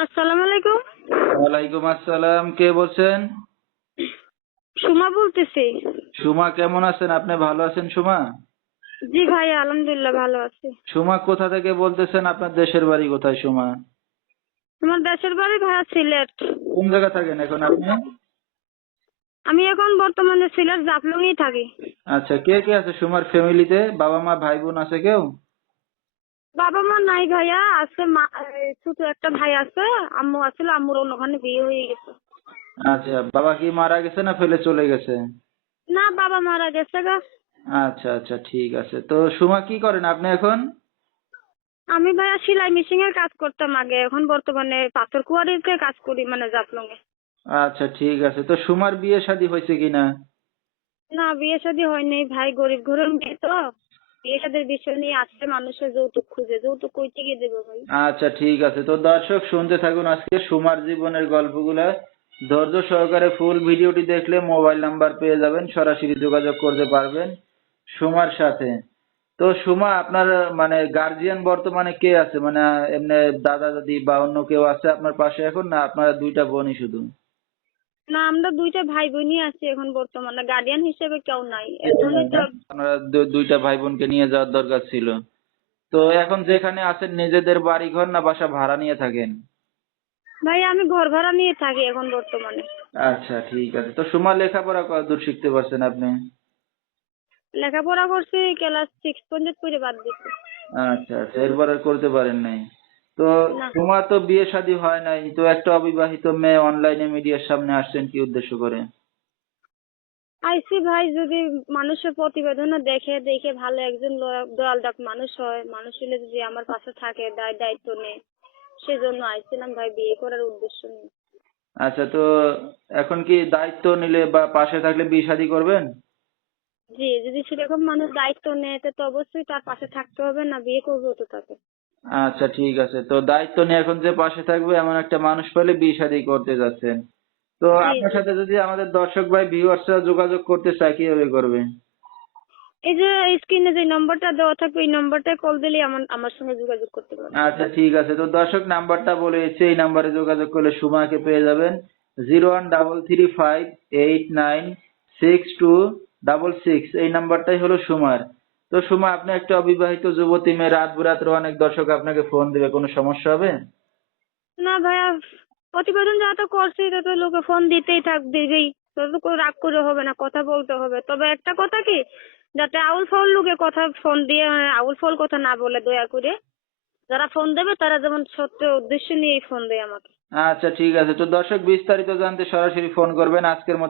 আসসালামু আলাইকুম। ওয়ালাইকুম আসসালাম। কে বলছেন? সুমা বলতেছি। সুমা কেমন আছেন? আপনি ভালো আছেন সুমা? জি ভাই, আলহামদুলিল্লাহ ভালো আছি। সুমা কোথা থেকে বলতেছেন? আপনার দেশের বাড়ি কোথায় সুমা? আমার দেশের বাড়ি ভাইয়া সিলেট। কোন জায়গা থাকেন এখন আপনি? আমি এখন বর্তমানে সিলেট জাফলংয়েই থাকি। আচ্ছা, কে কে আছে সুমার ফ্যামিলিতে? বাবা মা ভাই বোন আছে কেউ? বাবা মা নাই ভাইয়া, আছে মা, ছোট একটা ভাই আছে, আম্মু আছিল, আম্মুর অন্যখানে বিয়ে হয়ে গেছে। আচ্ছা, বাবা কি মারা গেছে না ফেলে চলে গেছে? না, বাবা মারা গেছে গা। আচ্ছা আচ্ছা, ঠিক আছে। তো সুমা কি করেন আপনি এখন? আমি ভাইয়া সেলাই মেশিন এর কাজ করতাম আগে, এখন বর্তমানে পাথর কুয়ারিতে কাজ করি, মানে জাফলংয়ে। আচ্ছা, ঠিক আছে। তো সুমার বিয়ে শাদী হয়েছে কিনা? না, বিয়ে শাদী হয়নি ভাই, গরিব ঘরের মেয়ে তো। বিয়ে শাদীর বিষয় নিয়ে আসছে, মানুষের যৌতুক খুঁজে, যৌতুক কই থেকে দেবো ভাই? আচ্ছা, ঠিক আছে। তো দর্শক শুনতে থাকুন আজকে সুমার জীবনের গল্পগুলা। ধৈর্য সহকারে ফুল ভিডিওটি দেখলে মোবাইল নাম্বার পেয়ে যাবেন, সরাসরি যোগাযোগ করতে পারবেন সুমার সাথে। তো সুমা, আপনার মানে গার্জিয়ান বর্তমানে কে আছে? মানে এমনি দাদা দাদি বা অন্য কেউ আছে আপনার পাশে এখন, না আপনারা দুইটা বোনই শুধু? না, আমরা দুইটা ভাই বোনই আছি এখন বর্তমানে, গার্ডিয়ান হিসেবে কেউ নাই, এর কেউ নাই জন্যই তো। না? আপনারা দুইটা ভাই বোনকে নিয়ে যাওয়ার দরকার ছিল। তো এখন যেখানে আছেন নিজেদের বাড়ি ঘর না বাসা ভাড়া নিয়ে থাকেন? ভাই আমি ঘর ভাড়া নিয়ে থাকি এখন বর্তমানে। আচ্ছা, ঠিক আছে। তো সুমা লেখাপড়া কতদূর শিখতে পারছেন আপনি? লেখাপড়া করছি, ক্লাস 6 পর্যন্ত করে বাদ দিছি। আচ্ছা আচ্ছা, এরপর আর করতে পারেন নাই। তো না, তোমার তো বিয়ে শাদী হয় নাই, তো একটা অবিবাহিত মেয়ে অনলাইনে মিডিয়ার সামনে আসছেন কি উদ্দেশ্য করে? আইসি ভাই, যদি মানুষের প্রতিবেদনে দেখে দেখে ভালো একজন দয়াল ডাক মানুষ হয়, মানুষ হলে যদি আমার পাশে থাকে, দায়িত্ব নেয়, সেজন্য আইছিলাম ভাই, বিয়ে করার উদ্দেশ্য নেই। আচ্ছা, তো এখন কি দায়িত্ব নিলে বা পাশে থাকলে বিয়ে শাদী করবেন? জি, যদি সেরকম মানুষ দায়িত্ব নেয় তো অবশ্যই তার পাশে থাকতে হবে, না বিয়ে করবো তো তাকে। আচ্ছা, ঠিক আছে। তো দায়িত্ব নিয়ে এখন যে পাশে থাকবে এমন একটা মানুষ পেলে বিয়ে শাদী করতে যাচ্ছেন। তো জি আপনার জি। সাথে যদি আমাদের দর্শক ভাই ভিউয়ার্সরা যোগাযোগ করতে চায় কিভাবে করবে? এই যে স্ক্রিনে যে নম্বরটা দেওয়া থাকবে, এই নম্বরটায় কল দিলেই আমার আমার সঙ্গে যোগাযোগ করতে পারবে। আচ্ছা, ঠিক আছে। তো দর্শক নাম্বারটা বলে দিচ্ছি, এই নাম্বারে যোগাযোগ করলে সুমাকে পেয়ে যাবেন। 01335896266। এই নাম্বারটাই হলো সুমার। তো সুমা, আপনি একটা অবিবাহিত যুবতী মেয়ে, রাত বিরাত্র অনেক দর্শক আপনাকে ফোন দিবে, কোনো সমস্যা হবে? না ভাইয়া, প্রতিবেদন যা তো করছি তা তো লোকে ফোন দিতেই দিবেই, তো তো কোনো রাগ করে হবে না, কথা বলতে হবে। তবে একটা কথা কি, যাতে আউল ফাউল লোকে কথা ফোন দিয়ে আউল ফাউল কথা না বলে, দয়া করে যারা ফোন দেবে তারা যেমন সত্য উদ্দেশ্য নিয়েই ফোন দেয় আমাকে। আচ্ছা, ঠিক আছে। তো দর্শক বিস্তারিত জানতে সরাসরি ফোন করবেন। আজকের মতো